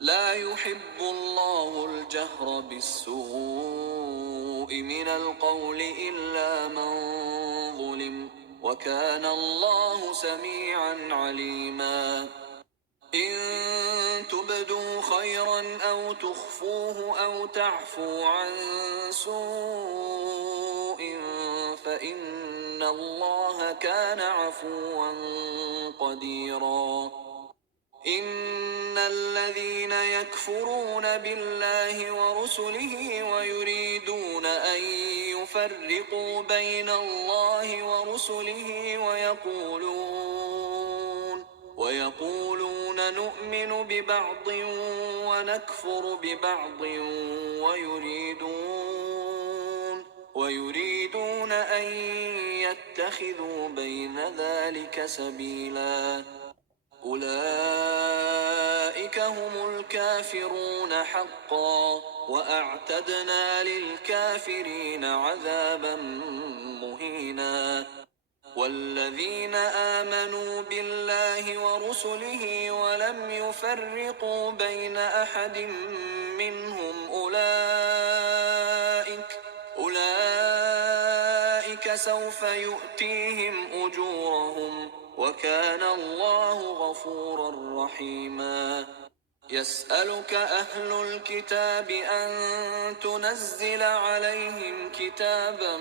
لا يحب الله الجهر بالسوء من القول إلا من ظلم، وكان الله سميعا عليما. إن تبدوا خيرا أو تخفوه أو تعفو عن سوء فإن الله كان عفوا قديرا. إن الذين يكفرون بالله ورسله ويريدون أن يفرقوا بين الله ورسله ويقولون نؤمن ببعض ونكفر ببعض ويريدون أن يتخذوا بين ذلك سبيلا. أولئك هم الكافرون حقا، وأعتدنا للكافرين عذابا مهينا. والذين آمنوا بالله ورسله ولم يفرقوا بين أحد منهم أولئك سوف يؤتيهم أجورهم، وكان الله غفورا رحيما. يسألك أهل الكتاب أن تنزل عليهم كتابا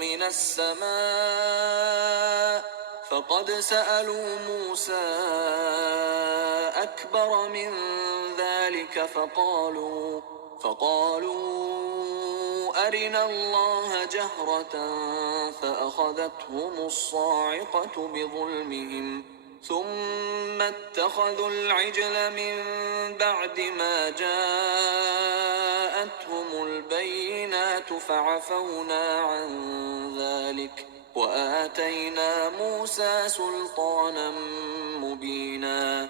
من السماء، فقد سألوا موسى أكبر من ذلك فقالوا أرنا الله جهرة فأخذتهم الصاعقة بظلمهم، ثم اتخذوا العجل من بعد ما جاءتهم البينات فعفونا عن ذلك وآتينا موسى سلطانا مبينا.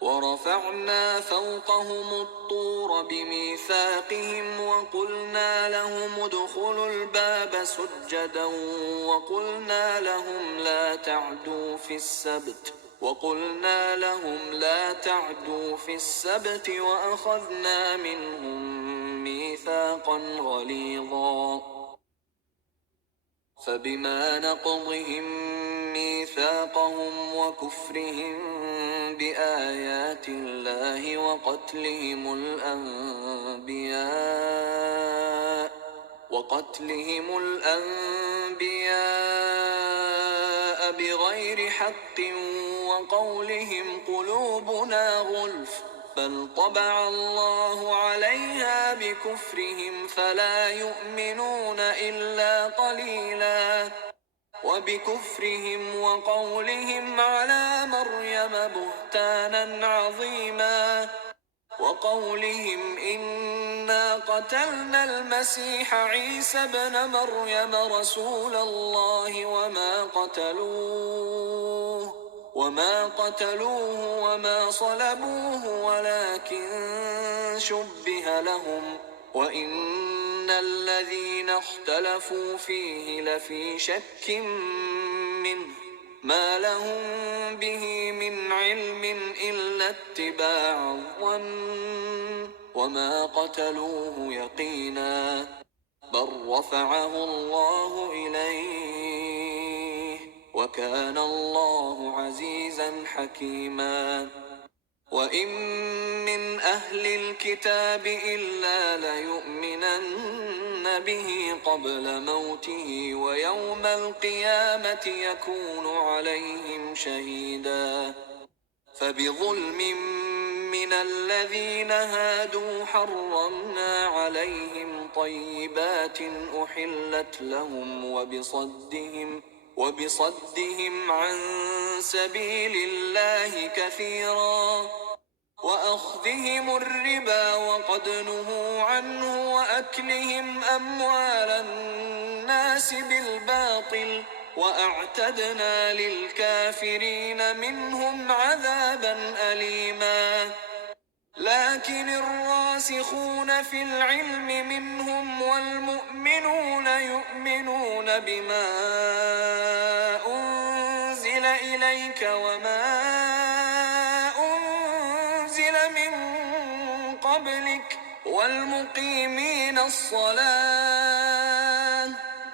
ورفعنا فوقهم الطور بميثاقهم وقلنا لهم ادخلوا الباب سجدا وقلنا لهم لا تعدوا في السبت وأخذنا منهم ميثاقا غليظا. فبما نقضهم ميثاقهم وكفرهم بآيات الله وقتلهم الأنبياء بغير حق وقولهم قلوبنا غلف، بل طبع الله عليها بكفرهم فلا يؤمنون إلا قليلا. وبكفرهم وقولهم على مريم بهتانا عظيما، وقولهم إنا قتلنا المسيح عيسى ابن مريم رسول الله وما قتلوه وما صلبوه ولكن شبه لهم، وإن الذين اختلفوا فيه لفي شك منه ما لهم به من علم إلا اتباع الظن وما قتلوه يقينا، بل رفعه الله إليه وكان الله عزيزا حكيما. وإن من أهل الكتاب إلا ليؤمنن به قبل موته ويوم القيامة يكون عليهم شهيدا. فبظلم من الذين هادوا حرمنا عليهم طيبات أحلت لهم وبصدهم عن سبيل الله كثيرا، وأخذهم الربا وقد نهوا عنه وأكلهم أموال الناس بالباطل، وأعتدنا للكافرين منهم عذابا أليما. لكن الراسخون في العلم منهم والمؤمنون يؤمنون بما أنزل إليك وما أنزل من قبلك والمقيمين الصلاة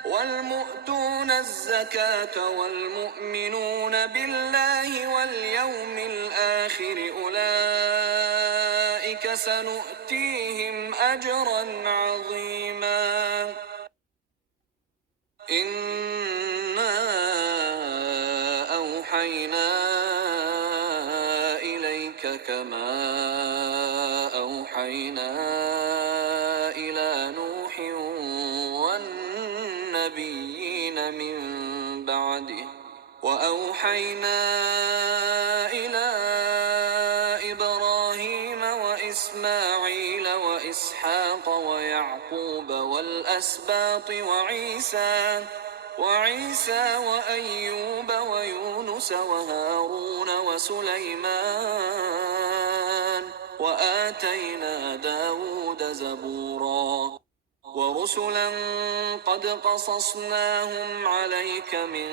والمؤتون الزكاة والمؤمنون بالله واليوم الآخر أولئك سنؤتيهم أجرا عظيما إنا أوحينا إليك كما أوحينا إلى نوح والنبيين من بعده وأوحينا إلى إبراهيم وإسماعيل وإسحاق ويعقوب والأسباط وعيسى وأيوب ويونس وهارون وسليمان وآتينا داود زبورا ورسلا قد قصصناهم عليك من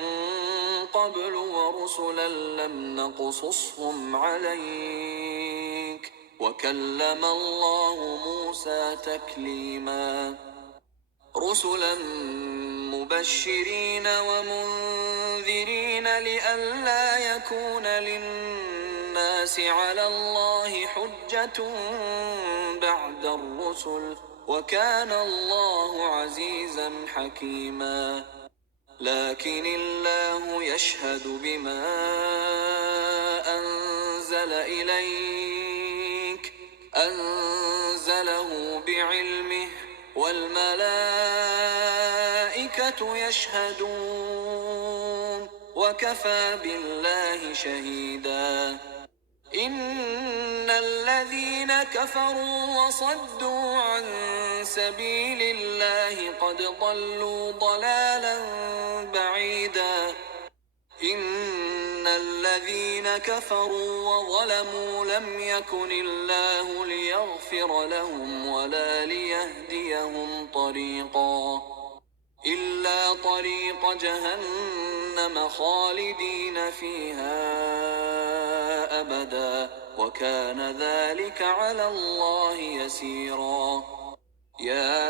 قبل ورسلا لم نقصصهم عليك وكلم الله موسى تكليما رسلا مبشرين ومنذرين لئلا يكون للناس على الله حجة بعد الرسل وكان الله عزيزا حكيما لكن الله يشهد بما أنزل إليك أنزله بعلمه والملائكة يشهدون وكفى بالله شهيدا إن الذين كفروا وصدوا عن سبيل الله قد ضلوا ضلالا بعيدا إن الذين كفروا وظلموا لم يكن الله ليغفر لهم ولا ليهديهم طريقا إلا طريق جهنم خالدين فيها أبدا وكان ذلك على الله يسيرا يا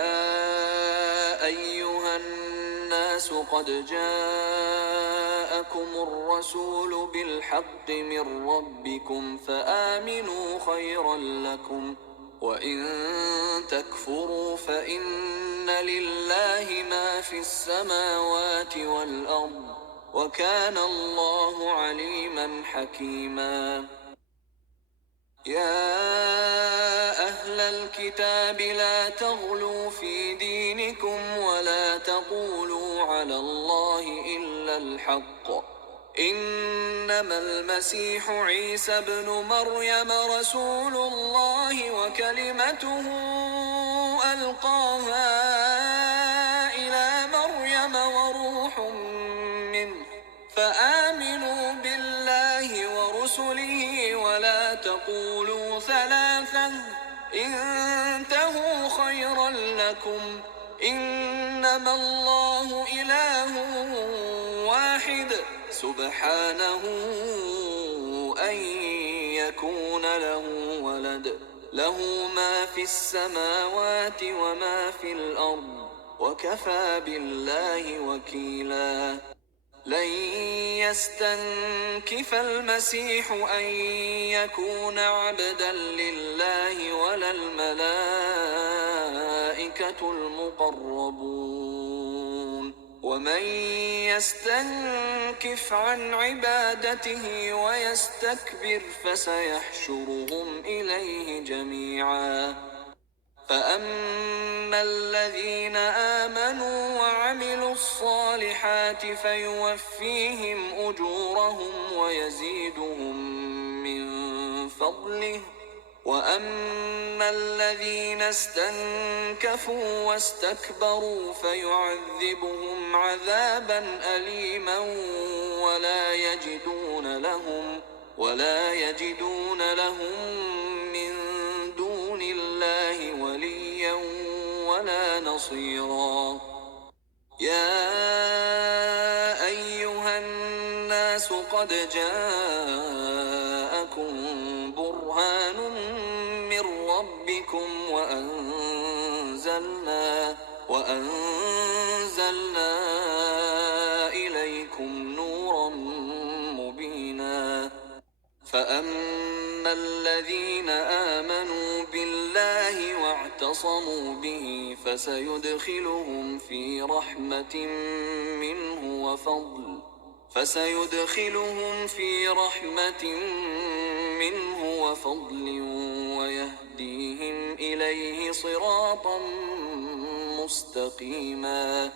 أيها الناس قد جاءكم الرسول بالحق من ربكم فآمنوا خيرا لكم وإن تكفروا فإن لله ما في السماوات والأرض وكان الله عليما حكيما يا أهل الكتاب لا تغلوا في دينكم ولا تقولوا على الله إلا الحق إنما المسيح عيسى ابن مريم رسول الله وكلمته ألقاها إلى مريم وروح منه فآمنوا بالله ورسله ولا تقولوا ثلاثة انتهوا خيرا لكم إنما الله إله واحد سبحانه أن يكون له ولد له ما في السماوات وما في الأرض وكفى بالله وكيلا لن يستنكف المسيح أن يكون عبدا لله ولا الملائكة المقربون ومن يستنكف عن عبادته ويستكبر فسيحشرهم إليه جميعا فأما الذين آمنوا وعملوا الصالحات فيوفيهم أجورهم ويزيدهم من فضله وأما الذين استنكفوا واستكبروا فيعذبهم عذابا أليما ولا يجدون لهم من دون الله وليا ولا نصيرا يا أيها الناس قد جاءكم برهان من ربكم وأنزلنا إليكم نورا مبينا فأما الذين آمنوا بالله واعتصموا به فسيدخلهم في رحمة منه وفضل ويهديهم إليه صراطا مستقيما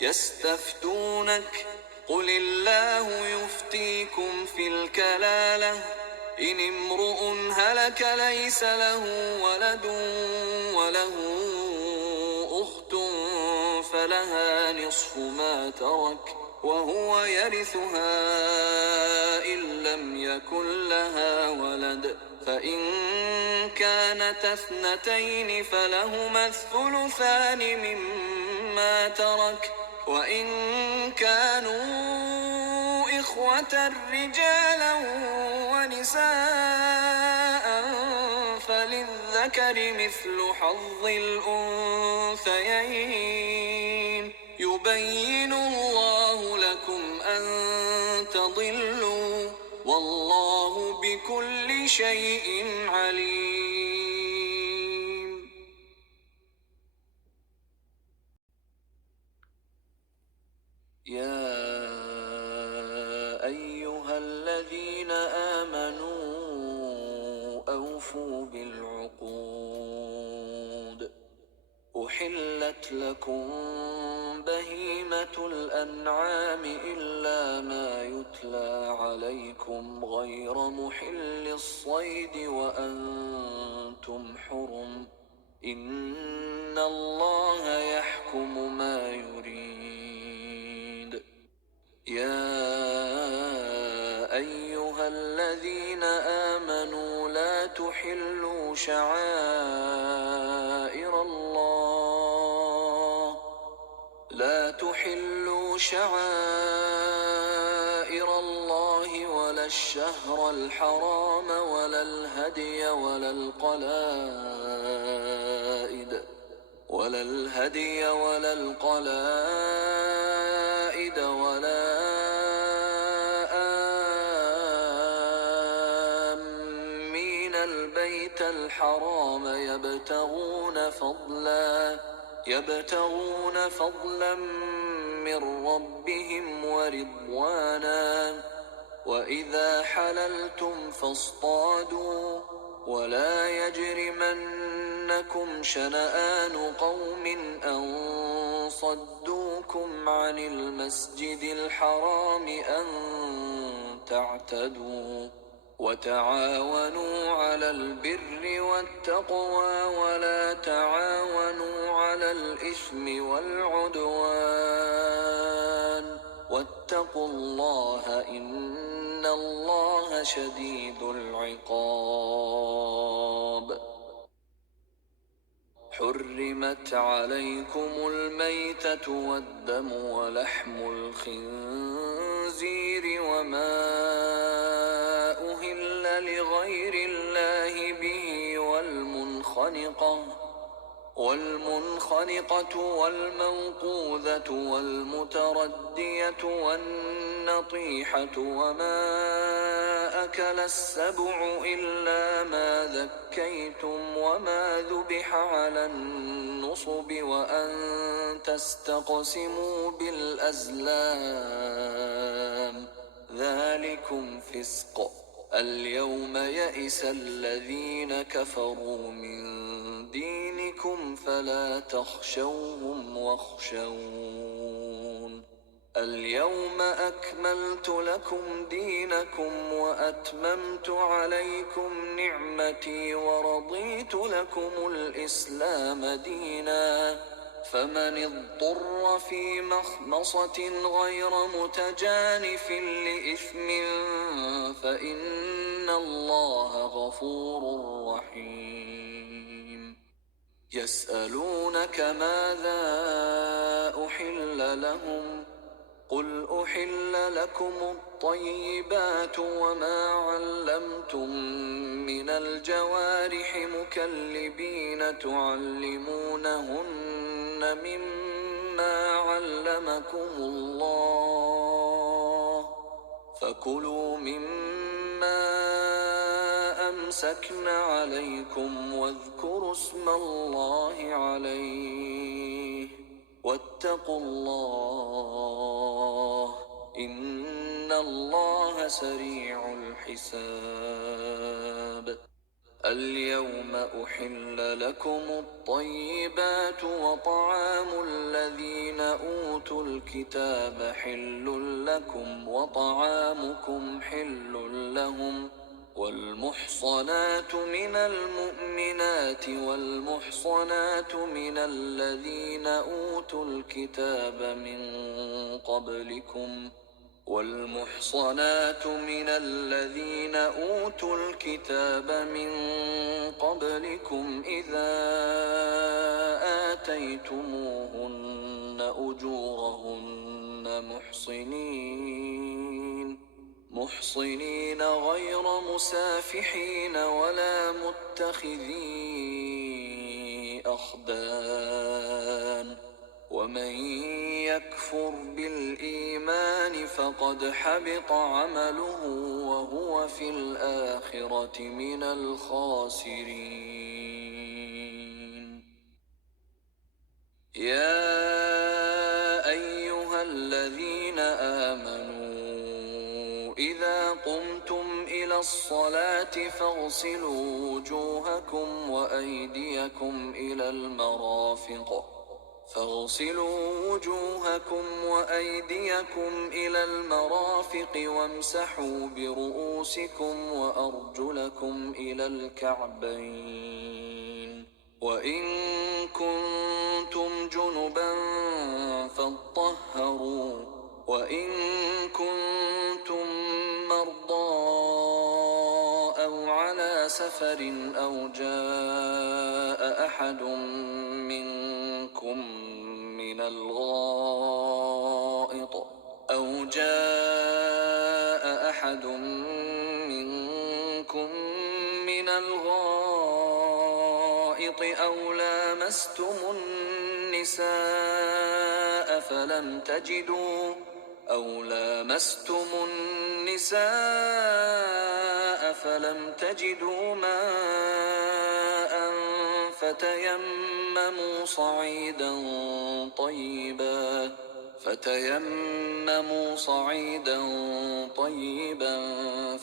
يستفتونك قل الله يفتيكم في الكلالة إن امرؤ هلك ليس له ولد وله أخت فلها نصف ما ترك وهو يرثها إن لم يكن لها ولد فإن كانت اثنتين فلهما الثلثان مما ترك وإن كانوا إخوة رجالا ونساء فللذكر مثل حظ الأنثيين يبين الله لكم أن تضلوا والله بكل شيء عليم. يا أيها الذين آمنوا أوفوا بالعقود أحلت لكم بهيمة الأنعام إلا ما يتلى عليكم غير محل الصيد وأنتم حرم إن الله يحكم ما يريد. يا أيها الذين آمنوا لا تحلوا شعائر الله ولا الشهر الحرام ولا الهدي ولا القلائد ولا آمين البيت الحرام يبتغون فضلا من ربهم ورضوانا وإذا حللتم فاصطادوا ولا يجرمنكم شنآن قوم أن صدوكم عن المسجد الحرام أن تعتدوا وتعاونوا على البر والتقوى ولا تعاونوا على الإثم والعدوان واتقوا الله إن الله شديد العقاب. حرمت عليكم الميتة والدم ولحم الخنزير وما أهل لغير الله به والمنخنقة والموقوذة والمتردية والنطيحة وما أكل السبع إلا ما ذكيتم وما ذبح على النصب وأن تستقسموا بالأزلام ذلكم فسق. اليوم يئس الذين كفروا من دينكم فلا تخشوهم واخشون. اليوم أكملت لكم دينكم وأتممت عليكم نعمتي ورضيت لكم الإسلام دينا فمن اضطر في مخمصة غير متجانف لإثم فإن الله غفور رحيم. يسألونك ماذا أحل لهم قل أحل لكم الطيبات وما علمتم من الجوارح مكلبين تعلمونهن مما علمكم الله فكلوا مما أمسكن عليكم واذكروا اسم الله عليه واتقوا الله إن الله سريع الحساب اليوم أحل لكم الطيبات وطعام الذين أوتوا الكتاب حل لكم وطعامكم حل لهم والمحصنات من المؤمنات والمحصنات من الذين أوتوا الكتاب من قبلكم إذا آتيتموهن أجورهن محصنين غير مسافحين ولا متخذي أخدان ومن يكفر بالإيمان فقد حبط عمله وهو في الآخرة من الخاسرين يا أيها الذين آمنوا إذا قمتم إلى الصلاة فاغسلوا وجوهكم وأيديكم إلى المرافق وامسحوا برؤوسكم وأرجلكم إلى الكعبين وإن كنتم جنبا فاطهروا وإن كنتم مرضى أو على سفر أو جاء أحد منكم من الغائط أو لامستم النساء فلم تجدوا ماء فتيمموا صعيدا طيبا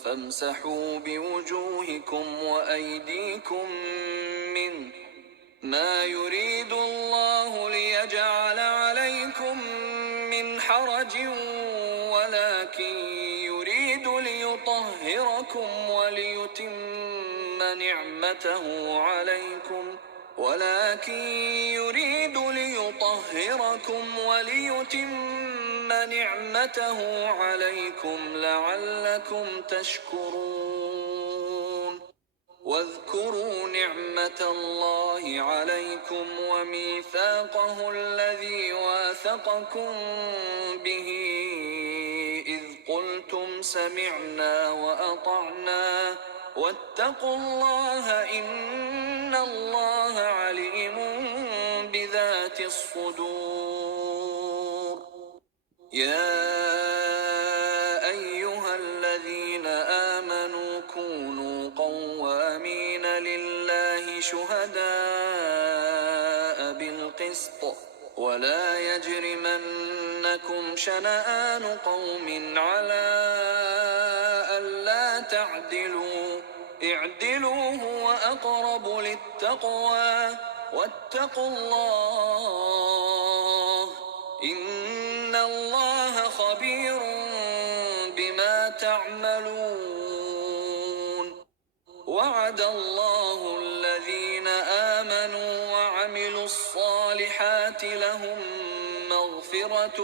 فامسحوا بوجوهكم وأيديكم منه ما يريد الله ليجعل عليكم من حرج ولكن يريد ليطهركم وليتم نعمته عليكم لعلكم تشكرون واذكروا نعمة الله عليكم وميثاقه الذي واثقكم به إذ قلتم سمعنا وأطعنا واتقوا الله إن الله عليم بذات الصدور يا أيها الذين آمنوا كونوا قوامين لله شهداء بالقسط ولا يجرمنكم شنآن قوم على ألا تعدلوا اعدلوا هو أقرب للتقوى واتقوا الله إن الله خبير بما تعملون وعد الله الذين آمنوا وعملوا الصالحات لهم مغفرة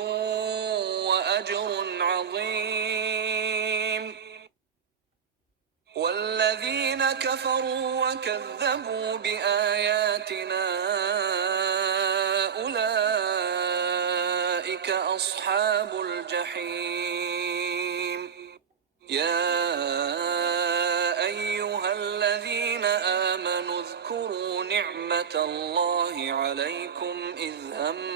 وأجر عظيم والذين كفروا وكذبوا بآياتنا أولئك أصحاب الجحيم يا أيها الذين آمنوا اذكروا نعمة الله عليكم إذ هم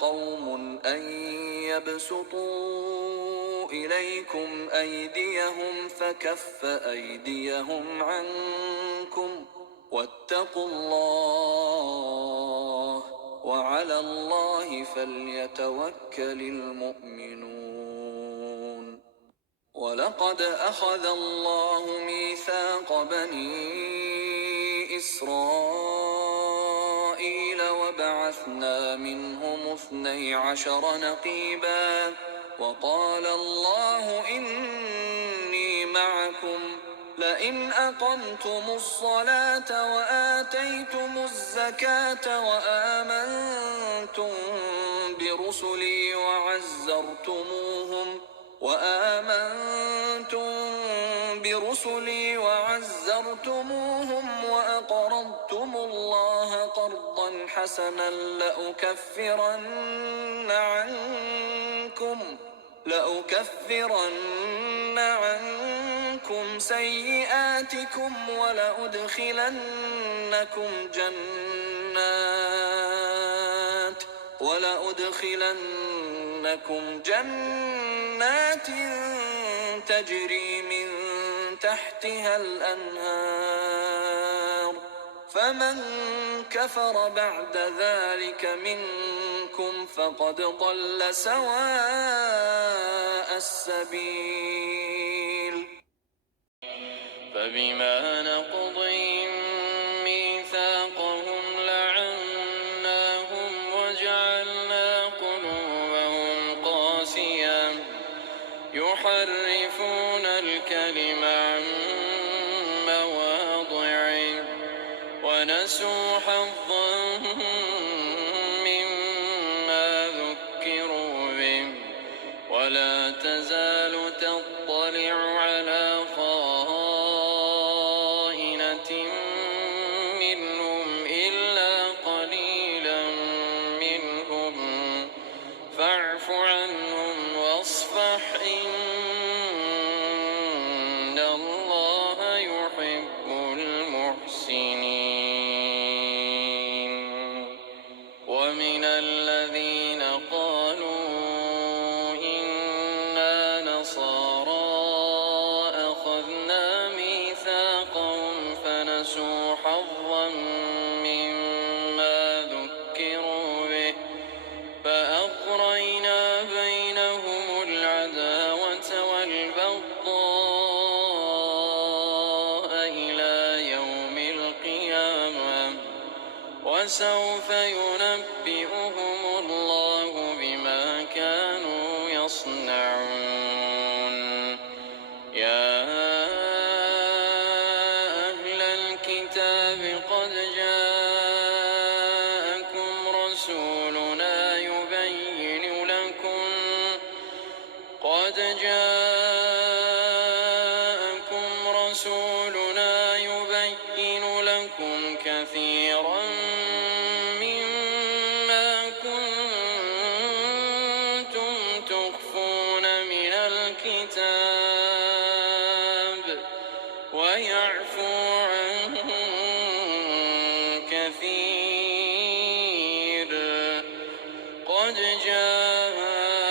قوم أن يبسطوا إليكم أيديهم فكف أيديهم عنكم واتقوا الله وعلى الله فليتوكل المؤمنون. ولقد أخذ الله ميثاق بني إسرائيل وبعثنا منهم 12 نقيبا وقال الله إني معكم لئن أقمتم الصلاة وآتيتم الزكاة وآمنتم برسلي وعزرتموهم وأقرضتم الله قرضا حسنا لأكفرن عنكم سيئاتكم ولأدخلنكم جنات تجري من تحتها الأنهار فمن كفر بعد ذلك منكم فقد ضل سواء السبيل. فبما نقضهم ميثاقهم لعناهم وجعلنا قلوبهم قاسية يحرفون الكلم عن مواضعه ونسوا حظا مما ذكروا به ولا تزال تطلع على خائنة منهم إلا قليلا منهم فاعف عنهم واصفح إن الله يحب المحسنين. ومن الذين قالوا إنا نصارى أخذنا ميثاقهم فنسوا حظا مما ذكروا به فأغرينا بينهم العداوة والبغضاء إلى يوم القيامة وسوف ينبئهم الله بما كانوا يصنعون. يا أهل الكتاب قد جاءكم رسولنا يبين لكم كثيرا مما كنتم تخفون من الكتاب ويعفو عن كثير. قد جاءكم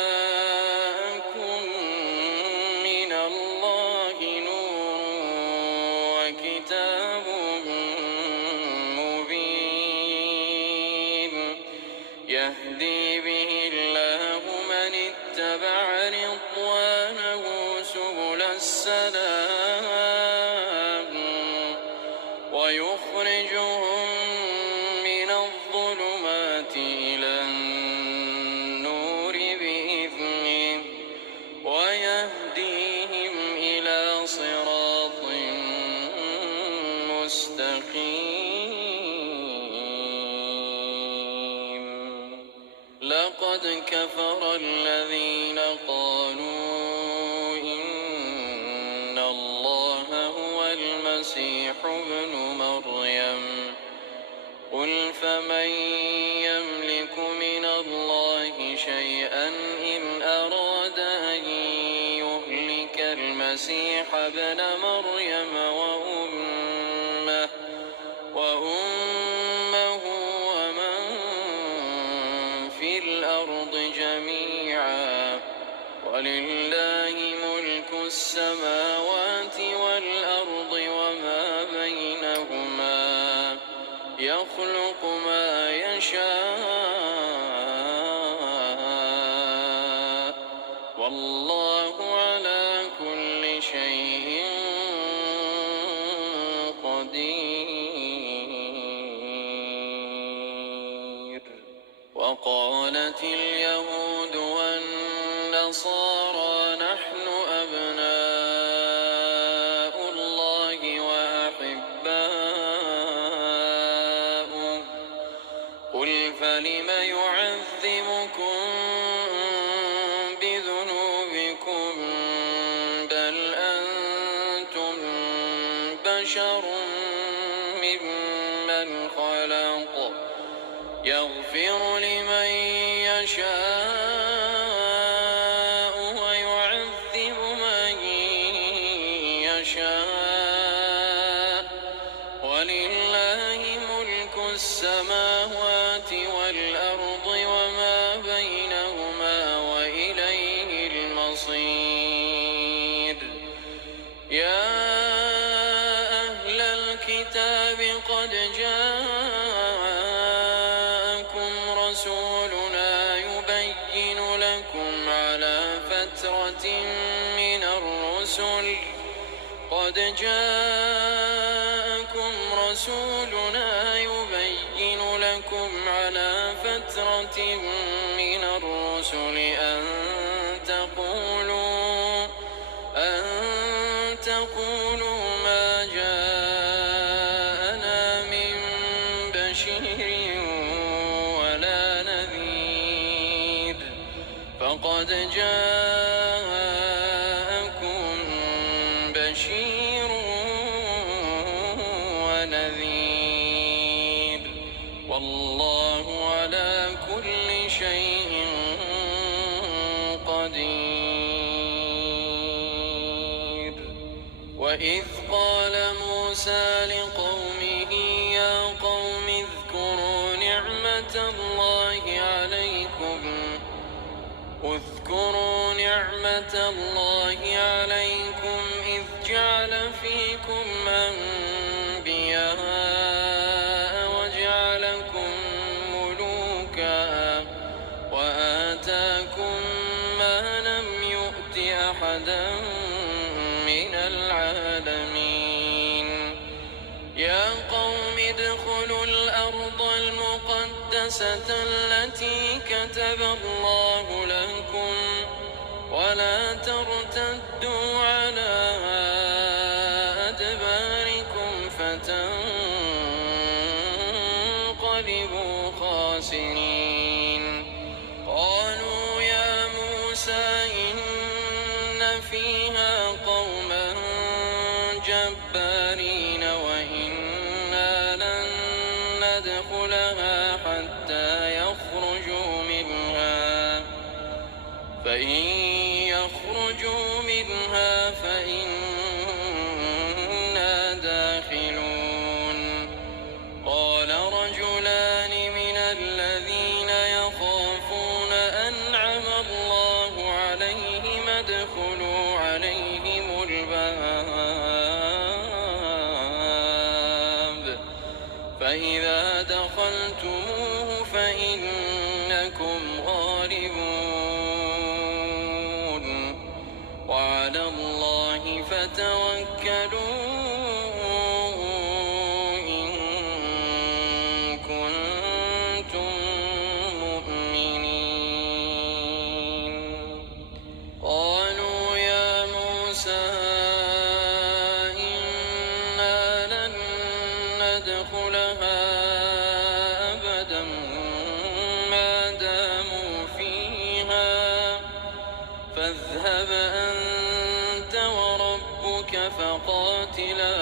من الله نور وكتاب مبين يهدي به الله من اتبع رضوانه سبل السلام ويخرجهم من الظلمات إلى النور بإذنه ويهديهم إلى صراط مستقيم. لقد كفر الذين قالوا إن الله هو المسيح ابن مريم قل فمن يملك من الله شيئا المسيح ابن مريم وأمه ومن في الأرض جميعا ولله ملك السماوات والأرض وما بينهما يخلق ما يشاء والله على كل شيء قدير. وقالت اليهود والنصارى نحن أبناء الله وأحباؤه قل فلم يعذبكم بذنوبكم بل أنتم بشر ممن خلق يغفر لمن يشاء ويعذب من يشاء ولله ملك السماوات والأرض وما بينهما وإليه المصير. يا أهل الكتاب قد جاءكم رسولنا يبين لكم على فترة من الرسل أن تقولوا ما جاءنا من بشير ولا نذير فقد جاءكم بشير ونذير والله على كل شيء قدير. وإذ قال موسى لقومه يا قوم اذكروا نعمة الله عليكم إذ جعل فيكم أنبياء وجعلكم ملوكا وآتاكم ما لم يؤت أحدا من العالمين. يا قوم ادخلوا الأرض المقدسة التي كتب الله لكم ولا ترتدوا على أدباركم فتنقلبوا خاسرين. قالوا يا موسى إن فيها قوما جبارين وإنا لن ندخلها حتى يخرجوا منها فإن يخرجوا منها فإنا داخلون. قال رجلان من الذين يخافون أنعم الله عليهم ادخلوا عليهم الباب فإذا دخلتموه فإنكم غالبون وعلى الله فتوكلوا إن كنتم مؤمنين. قالوا يا موسى إنا لن ندخلها أبدا ما داموا فيها فاذهب أنت وربك فقاتلا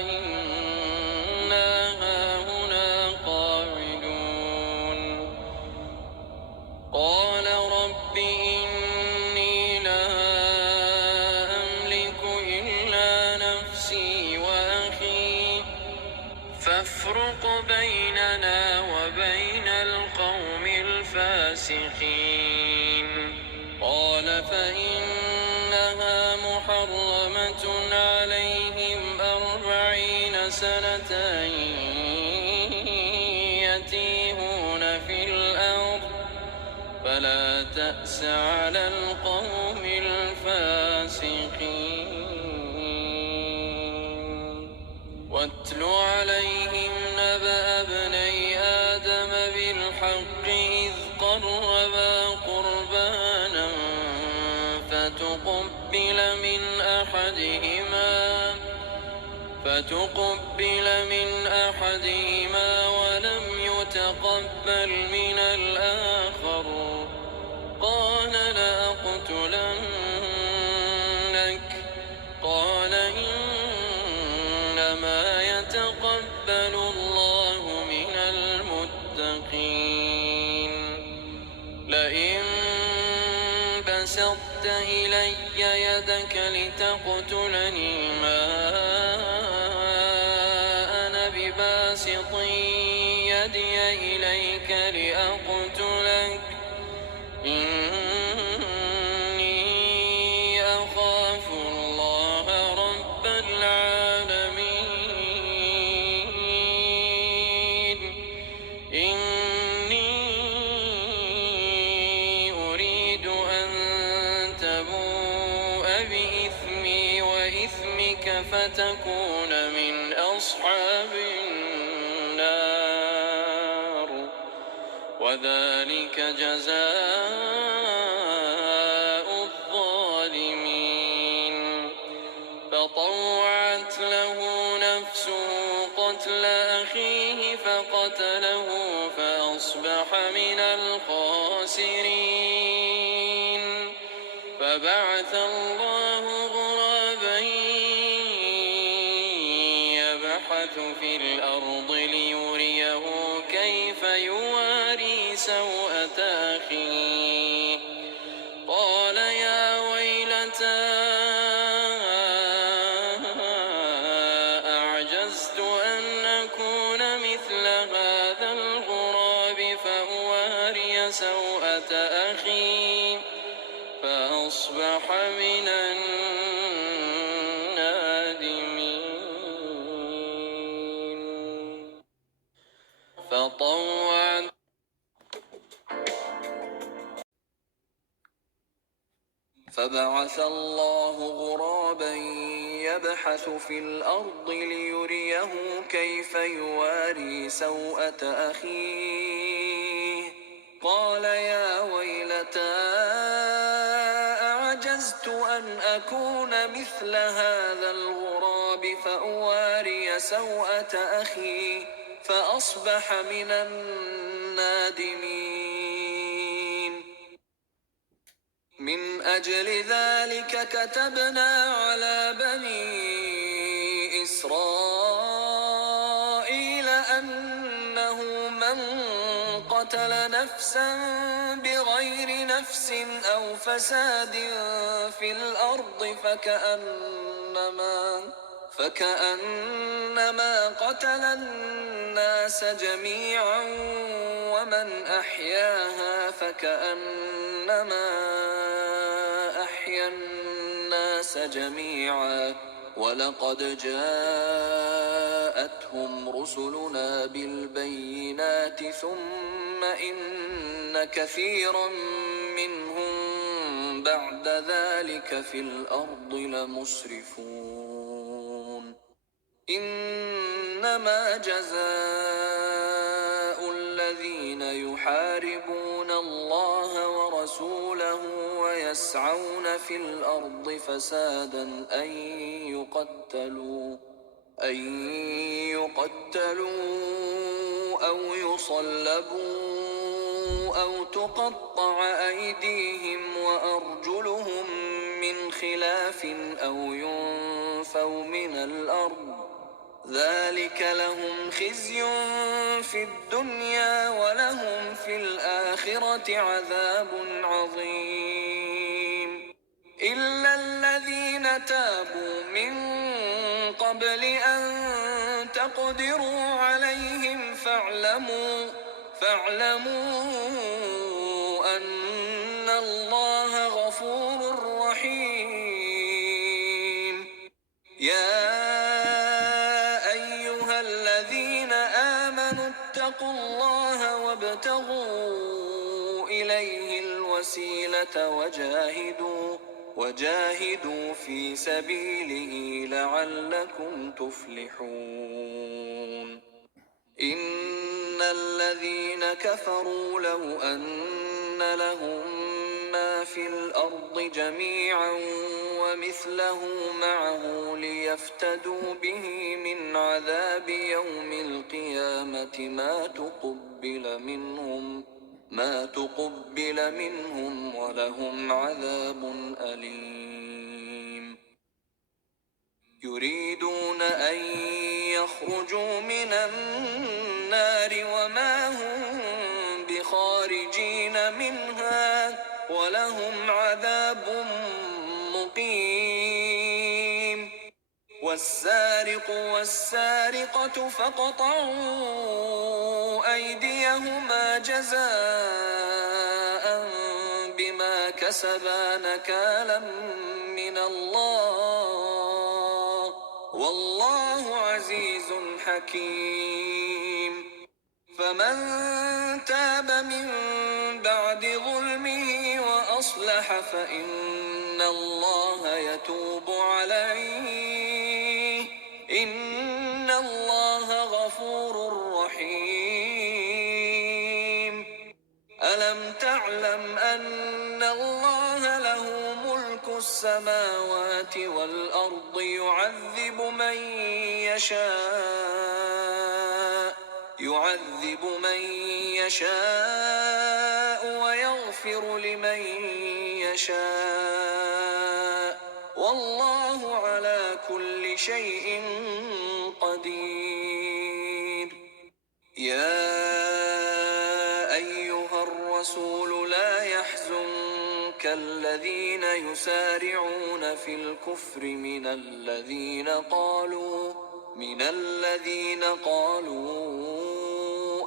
إنا هاهنا قاعدون. قال رب إني لا حسنة يتيهون في الأرض فلا تأس على القوم الفاسقين واتل عليهم نبأ ابني آدم بالحق إذ قربا قربانا فتقبل من أحدهما ولم يتقبل من الآخر قال لأقتلنك قال إنما يتقبل الله من المتقين لئن بسطت إلي يدك لتقتلني ما أنا بباسط يدي إليك لأقتلك إني أخاف الله رب العالمين إني أريد أن تبوء بإثمي وإثمك فتكون من أصحاب النار وذلك جزاء الظالمين فطوعت له نفسه قتل أخيه فقتله فأصبح من الخاسرين فبعث الله غرابا يبحث في الأرض ليريه كيف يواري سوءة أخيه قال يا ويلتى أعجزت أن أكون مثل هذا الغراب فأواري سوءة أخي فأصبح من النادمين فبعث الله غرابا يبحث في الأرض ليريه كيف يواري سوءة أخيه قال يا ويلتى أعجزت أن أكون مثل هذا الغراب فأواري سوءة أخي فأصبح من النادمين من أجل ذلك كتبنا على بني إسرائيل أنه من قتل نفسا بغير نفس أو فساد في الأرض فكأنما قتل الناس جميعا ومن أحياها فكأنما أحيا الناس جميعا ولقد جاءتهم رسلنا بالبينات ثم إن كثيرا منهم بعد ذلك في الأرض لمسرفون إنما جزاء الذين يحاربون الله ورسوله ويسعون في الأرض فسادا أن يقتلوا أو يصلبوا أو تقطع أيديهم وأرجلهم من خلاف أو ينفوا من الأرض ذلك لهم خزي في الدنيا ولهم في الآخرة عذاب عظيم إلا الذين تابوا من قبل أن تقدروا عليهم فاعلموا أن الله غفور رحيم يا السبيل وجاهدوا في سبيله لعلكم تفلحون إن الذين كفروا لو أن لهم ما في الأرض جميعا ومثله معه ليفتدوا به من عذاب يوم القيامة ما تقبل منهم ولهم عذاب أليم يريدون أن يخرجوا من النار وما هم بخارجين منها ولهم عذاب مقيم والسارق والسارقة فاقطعوا أيديهما جزاء بما كسبا نكالا من الله والله عزيز حكيم فمن تاب من بعد ظلمه وأصلح فإن الله يتوب عليه إن الله غفور رحيم ألم تعلم أن الله له ملك السماوات والأرض يعذب من يشاء ويغفر لمن يشاء والله على كل شيء قدير يا أيها الرسول لا يحزنك الذين يسارعون في الكفر من الذين قالوا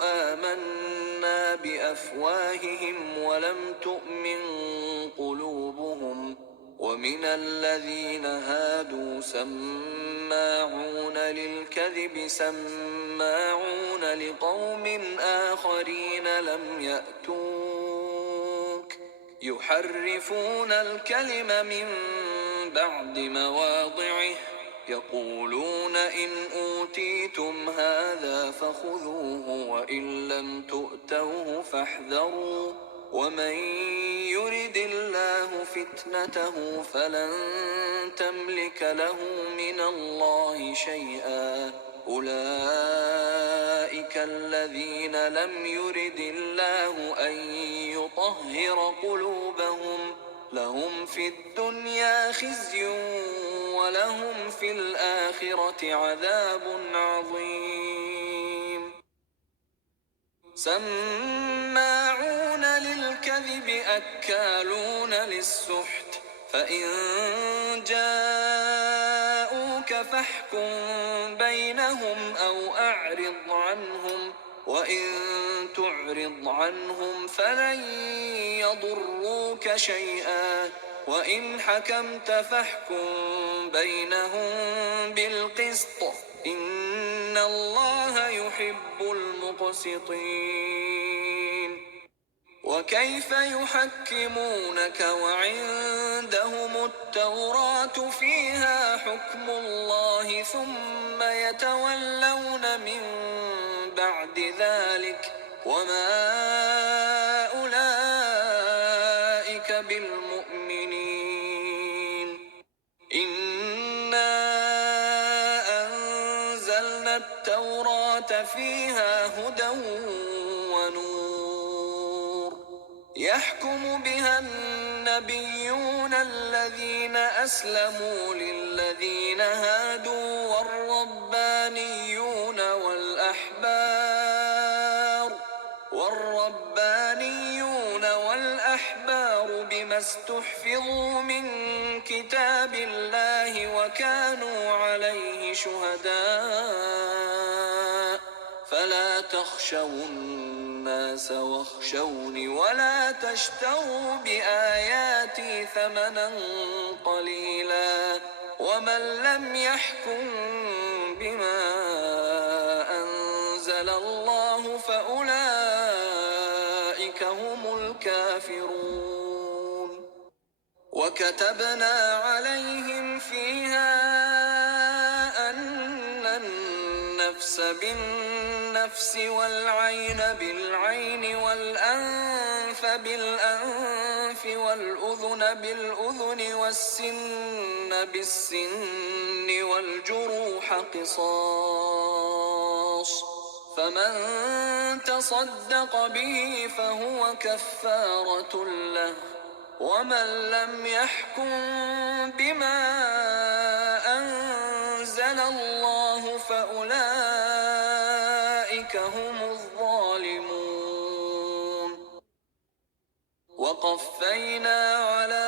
آمنا بأفواههم ولم تؤمن قلوبهم ومن الذين هادوا سماعون للكذب سماعون لقوم آخرين لم يأتوك يحرفون الكلم من بعد مواضعه يقولون إن أوتيتم هذا فخذوه وإن لم تؤتوه فاحذروا ومن يرد الله فتنته فلن تملك له من الله شيئا أولئك الذين لم يرد الله أن يطهر قلوبهم لهم في الدنيا خزي ولهم في الآخرة عذاب عظيم سماعون للكذب أكالون للسحت فإن جاءوك فاحكم بينهم أو أعرض عنهم وإن تعرض عنهم فلن يضروك شيئا وإن حكمت فاحكم بينهم بالقسط إن الله يحب المقسطين وكيف يحكمونك وعندهم التوراة فيها حكم الله ثم يتولون من بعد ذلك وما أولئك بالمؤمنين إنا أنزلنا التوراة فيها هدى ونور يحكم بها النبيون الذين أسلموا للذين هادوا والربانيون بما استحفظوا من كتاب الله وكانوا عليه شهداء فلا تخشوا الناس واخشوني ولا تشتروا بآياتي ثمنا قليلا ومن لم يحكم بما أنزل الله فأولئك هم الكافرون وكتبنا عليهم فيها أن النفس بالنفس والعين بالعين والأنف بالأنف والأذن بالأذن والسن بالسن والجروح قصاص، فمن تصدق به فهو كفارة له، ومن لم يحكم بما أنزل الله فأولئك هم الظالمون. وقفينا على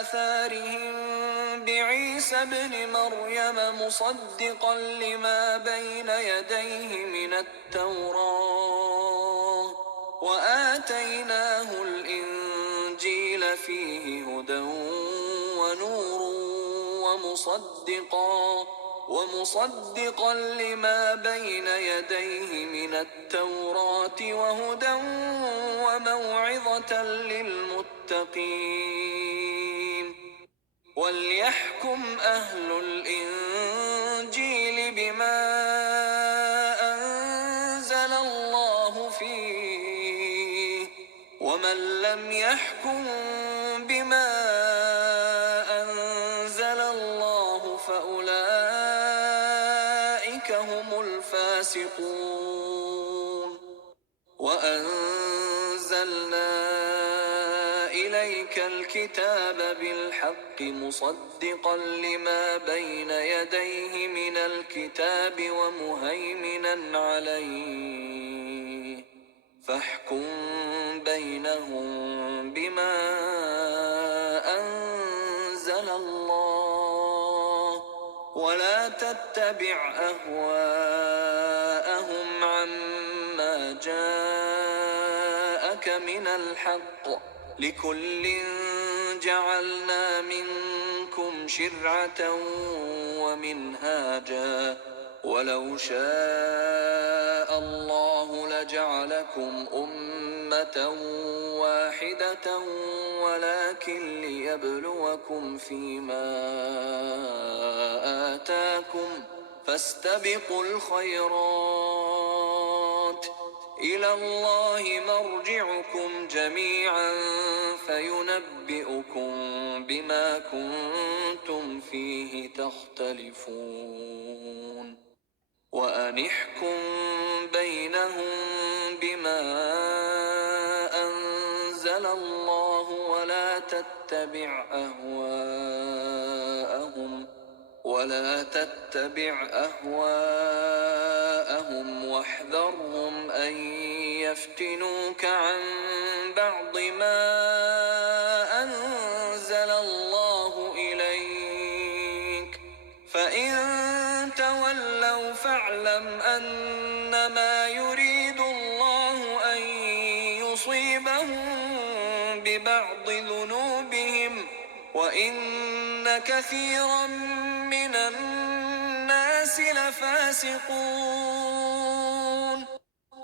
آثارهم بعيسى ابن مريم مصدقا لما بين يديه من التوراة، وآتيناه الإنجيل فيه هدى ونور ومصدقا لما بين يديه من التوراة وهدى وموعظة للمتقين. وليحكم أهل الإنجيل بما أنزل الله فيه، ومن لم يحكم بما أنزل الله فأولئك هم الفاسقون. وأنزلنا إليك الكتاب بالحق مصدقا لما بين يديه من الكتاب ومهيمنا عليه، فاحكم بينهم بما أنزل الله، ولا تتبع أهواءهم عما جاءك من الحق، لكل جعلنا منكم شرعة ومنهاجا، ولو شاء الله لجعلكم أمة واحدة ولكن ليبلوكم فيما آتاكم، فاستبقوا الخيرات، إلى الله مرجعكم جميعا فينبئكم بما كنتم فيه تختلفون. وأن احكم بينهم بما أنزل الله ولا تتبع أهواءهم واحذرهم أن يفتنوك عن بعض ما أنزل الله إليك، فإن تولوا فاعلم أنما يريد الله أن يصيبهم ببعض ذنوبهم، وإن كثيرا من الناس لفاسقون.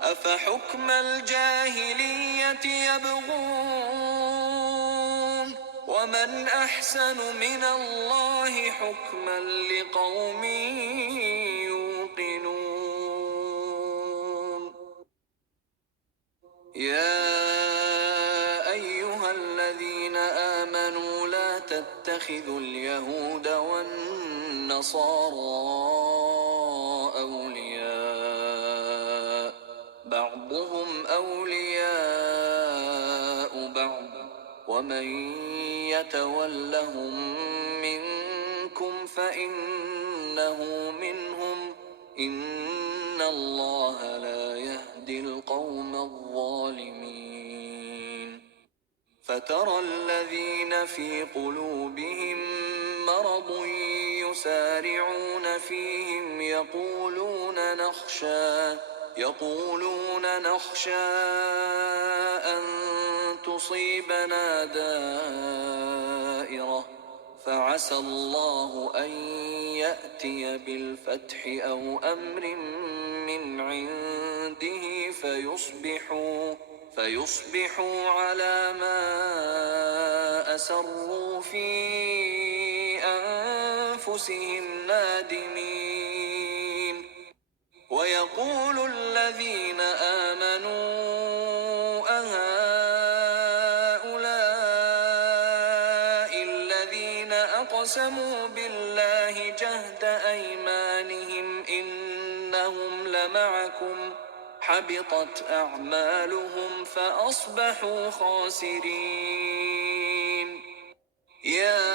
أفحكم الجاهلية يبغون، ومن أحسن من الله حكما لقوم يوقنون. يا أيها الذين آمنوا لا تتخذوا اليهود والنصارى أولياء، بعضهم أولياء بعض، ومن يتولهم منكم فإنه منهم، إن الله لا يهدي القوم الظالمين. فترى الذين في قلوبهم مرض يسارعون فيهم يقولون نخشى أن تصيبنا دائرة، فعسى الله أن يأتي بالفتح أو أمر من عنده فيصبحوا على ما وأسروا في أنفسهم نادمين. ويقول الذين آمنوا أهؤلاء الذين أقسموا بالله جهد أيمانهم إنهم لمعكم حبطت أعمالهم فأصبحوا خاسرين. يا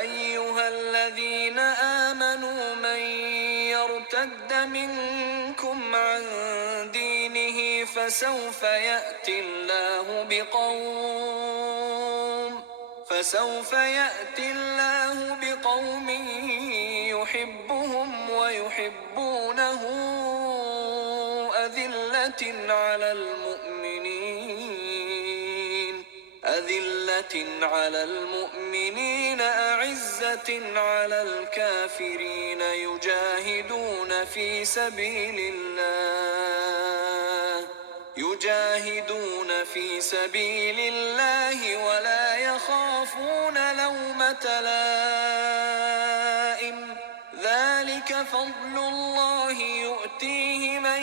أيها الذين آمنوا من يرتد منكم عن دينه فسوف يأتي الله بقوم يحبهم ويحبونه أذلة على المؤمنين أعزة على الكافرين يجاهدون في سبيل الله ولا يخافون لومة لائم. ذلك فضل الله يؤتيه من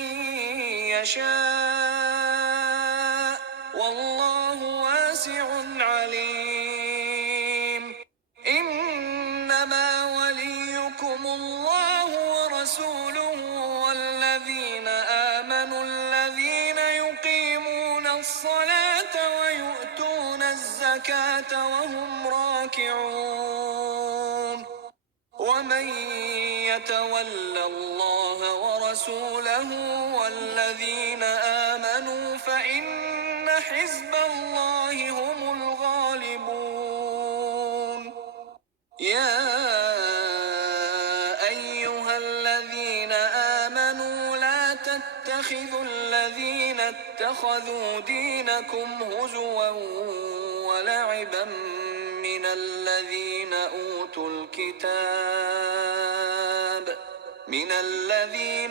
يشاء والله واسع عليم. إنما وليكم الله ورسوله والذين آمنوا الذين يقيمون الصلاة ويؤتون الزكاة وهم راكعون. ومن يتول الله ورسوله والذين آمنوا فإن حزب الله هم الغالبون. يا أيها الذين آمنوا لا تتخذوا الذين اتخذوا دينكم هزوا ولعبا من الذين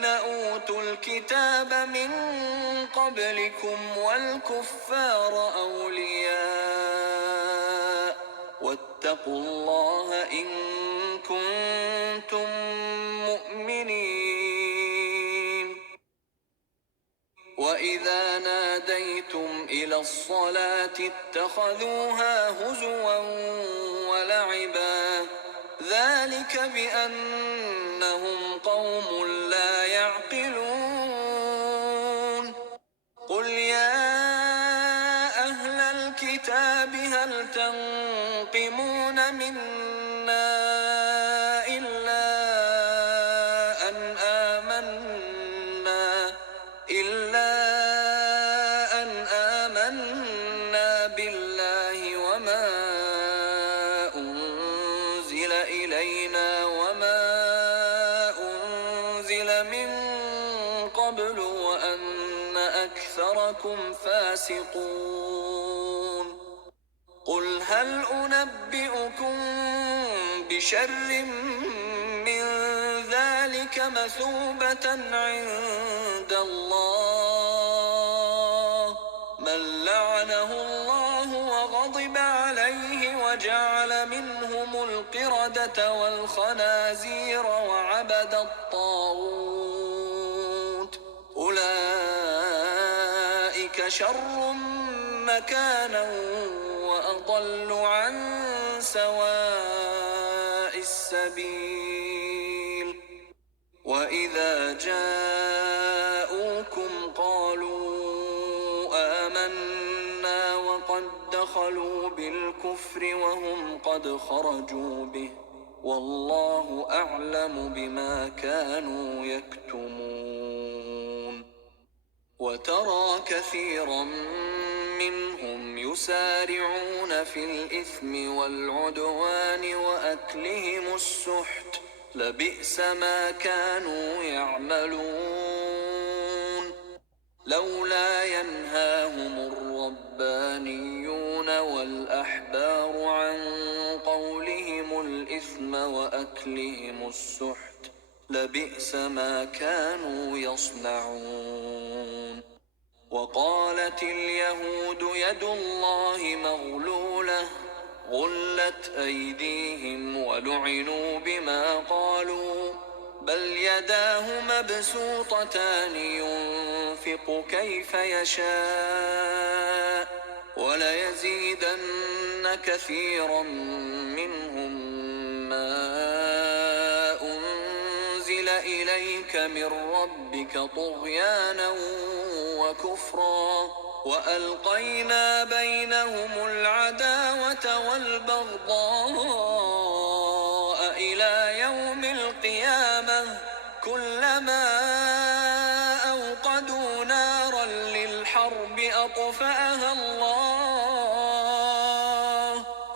أوتوا الكتاب من قبلكم والكفار أولياء واتقوا الله إن كنتم مؤمنين. وإذا ناديتم إلى الصلاة اتخذوها هزوا ولعبا ذلك بأنهم قوم لا يعقلون. قل يا أهل الكتاب هل تنقمون منا إلا أن آمنا بالله وما أنزل إلينا وما أنزل من قبل وأن أكثركم فاسقون. قل هل أنبئكم بشر من ذلك مثوبة عند الله من لعنه الله وغضب عليه وجعل منهم القردة والخنازير وعبد الطاغوت أولئك شر مكانا وأضل عن سواء السبيل. وإذا جاءوكم قالوا آمنا وقد دخلوا بالكفر وهم قد خرجوا به والله أعلم بما كانوا يكتمون. وترى كثيرا منهم يسارعون في الإثم والعدوان وأكلهم السحت لبئس ما كانوا يعملون. لولا ينهاهم الربانيون والأحبار عن قولهم الإثم وأكلهم السحت لبئس ما كانوا يصنعون. وقالت اليهود يد الله مغلولة يتبعونه غلت أيديهم ولعنوا بما قالوا بل يداه مبسوطتان ينفق كيف يشاء وليزيدن كثيرا منهم ما أنزل إليك من ربك طغيانا وكفرا وألقينا بينهم العداوة والبغضاء إلى يوم القيامة كلما أوقدوا نارا للحرب أطفأها الله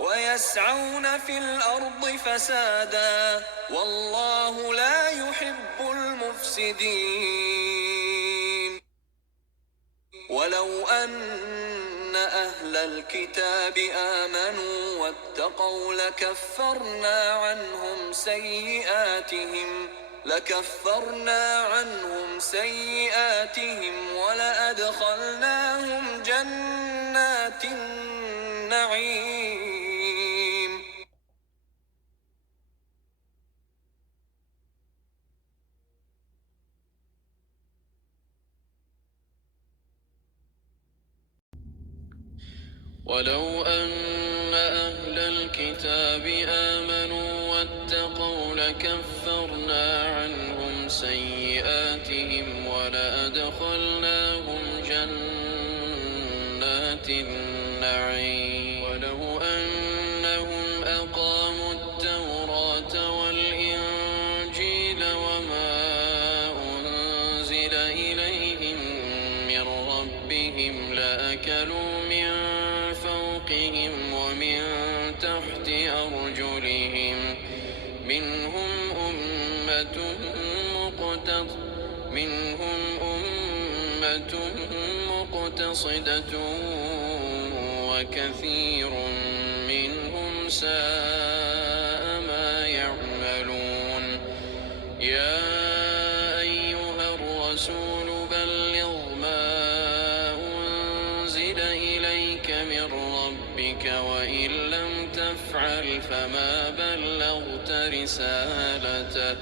ويسعون في الأرض فسادا والله لا يحب المفسدين. ولو أن أهل الكتاب آمنوا واتقوا لكفرنا عنهم سيئاتهم ولأدخلناهم جنات النعيم. ولو أن أهل الكتاب آمنوا واتقوا لكفرنا عنهم سيئاتهم ولأدخلناهم جنات النعيم. ولو أنهم أقاموا التوراة والإنجيل وما أنزل إليهم من ربهم لأكلوا من فوقهم ومن تحت أرجلهم منهم أمة مقتصدة وكثير منهم ساء ما يعملون. يا أيها الرسول بلغ ما أنزل إليك من ربك وإن لم تفعل فما بلغت رسالته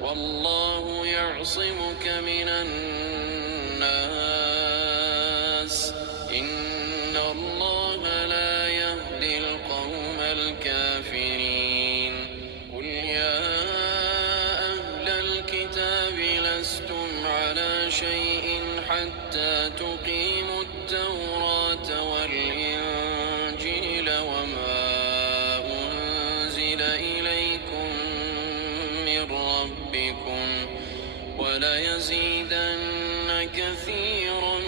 والله يعصمك من الناس إن الله لا يهدي القوم الكافرين. قل يا أهل الكتاب لستم على شيء حتى تقيموا التوراة والإنجيل وما أنزل إليكم من ربكم وليزيدن كثيرا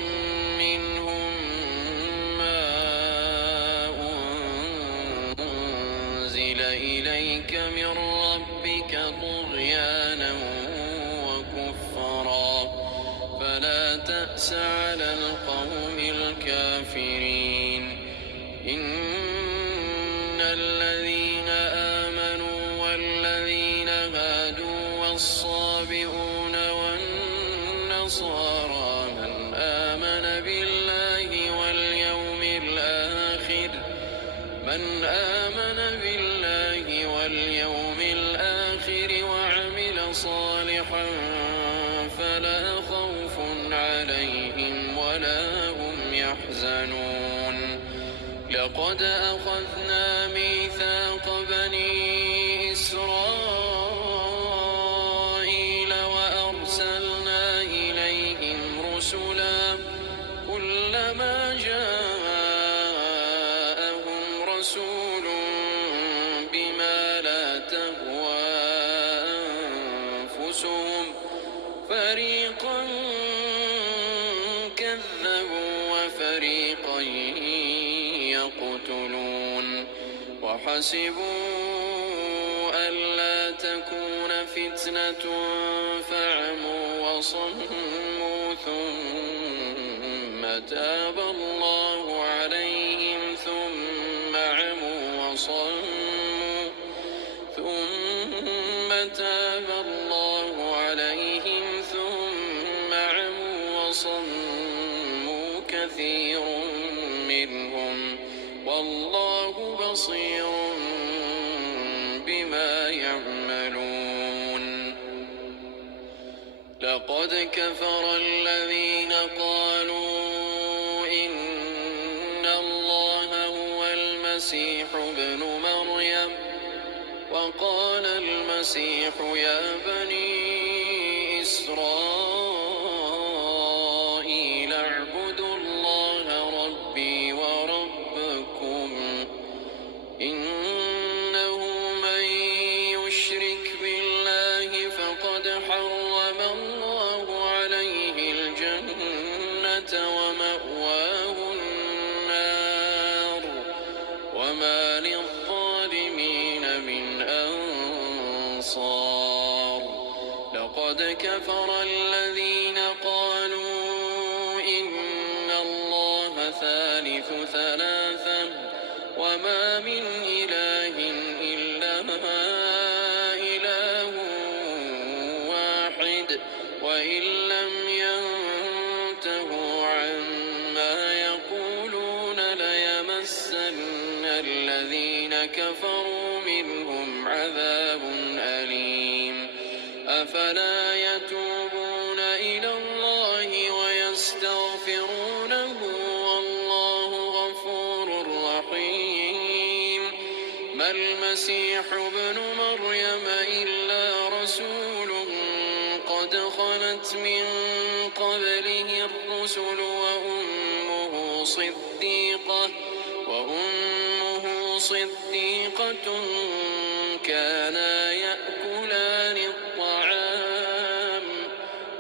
منهم ما أنزل إليك من ربك طغيانا وكفرا فلا تأس على القوم الكافرين. إن الذين آمنوا والذين هادوا والصابئون والنصارى من آمن بالله واليوم الآخر وعمل صالحا فلا خوف عليهم ولا هم يحزنون. لقد أخذنا ميثاق بني إسرائيل وأرسلنا إليهم رسلا كلما جاءهم رسول بما لا تهوى أنفسهم فريقا كذبوا وفريقا يقتلون. وحسبوا ألا تكون فتنة فعموا وصموا ثم تاب الله عليهم ثم عموا وصموا ثم تاب الله عليهم ثم عموا وصموا كثير منهم والله بصير بما يعملون. لقد كفر الذين قالوا إن الله هو المسيح ابن مريم وقال المسيح يا بني إسرائيل اعبدوا الله ربي وربكم إنه من يشرك بالله فقد حرم الله عليه الجنة ومأواه النار وما للظالمين من أنصار. لقد كفر الذين قالوا إن الله ثالث ثلاثة وما من إله إلا إله واحد وإن لم ينتهوا عما يقولون ليمسن الذين كفروا منهم عذاب أليم. أفلا يتوبون إلى الله ويستغفرونه والله غفور رحيم. ما المسيح ابن مريم إلا رسول قد خلت من قبله الرسل وأمه صديقة كانا يأكلان الطعام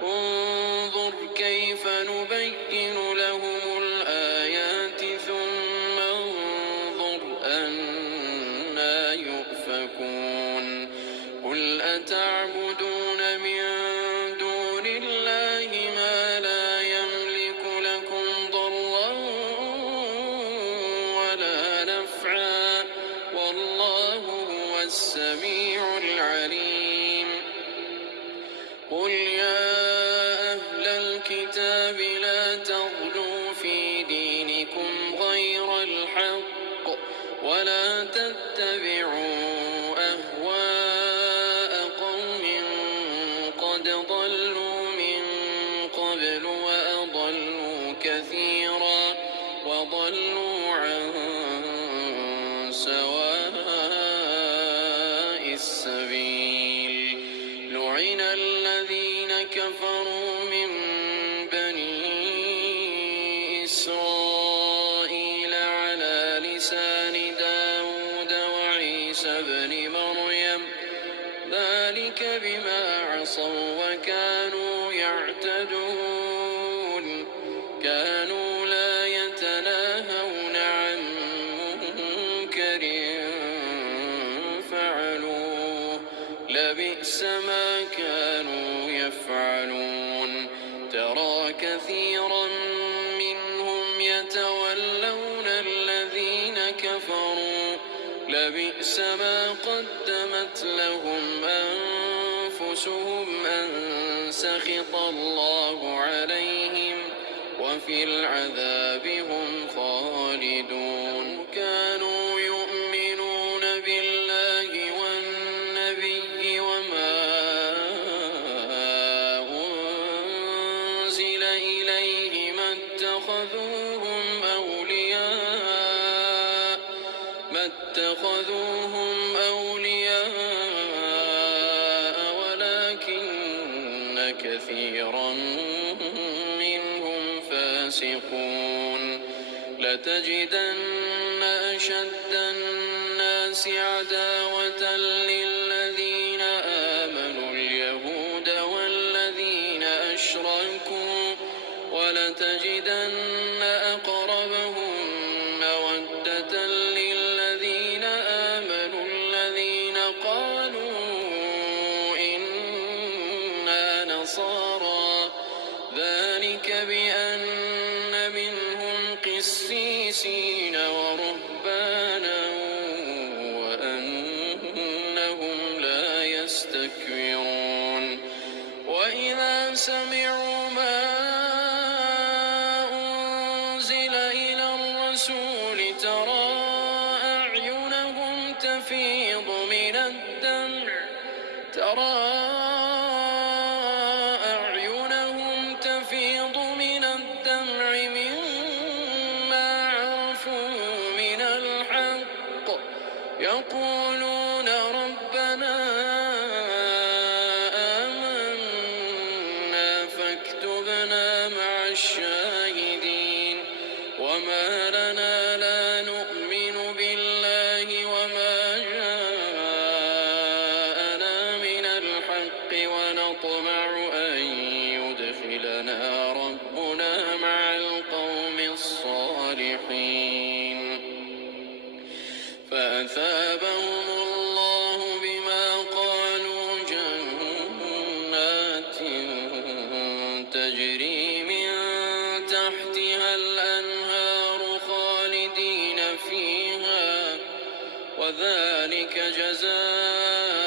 انظر كيف نبين لهم الآيات ثم انظر أنى يؤفكون. قل أتعبدون من دون الله ما لا يملك لكم ضرا ولا نفعا والله هو السميع العليم. قل يا أهل الكتاب لا تغلوا في دينكم غير الحق ولا تتبعوا أهواء قوم قد ضلوا من قبل وأضلوا كثيرا وضلوا عن سواء السبيل. لعن الذين كفروا من بني إسرائيل على لسان داود وعيسى بن مريم ذلك بما عصوا وكانوا يعتدون. كانوا لا يتناهون عن منكر فعلوه لبئس ما كانوا يفعلون. ترى كثيرا منهم يتولون الذين كفروا لبئس ما قدمت لهم أنفسهم أن سخط الله عليهم وفي العذاب هم خالدون. كانوا يؤمنون بالله والنبي وما أنزل إليه ما اتخذوهم أولياء ولكن كثيرا منهم فاسقون. لتجدن أشد الناس عداوة للذين آمنوا اليهود والذين أشركوا ولتجدن أقربهم مودة للذين آمنوا الذين قالوا إنا نصارى ذلك بأن منهم قسيسين ورهبانا وأنهم يقولون ربنا آمنا فاكتبنا مع الشاهدين وما لنا لا نؤمن بالله وما جاءنا من الحق ونطمع أن يدخلنا ربنا مع القوم الصالحين فأثابهم الله بما قالوا جنات تجري من تحتها الأنهار خالدين فيها وذلك جزاء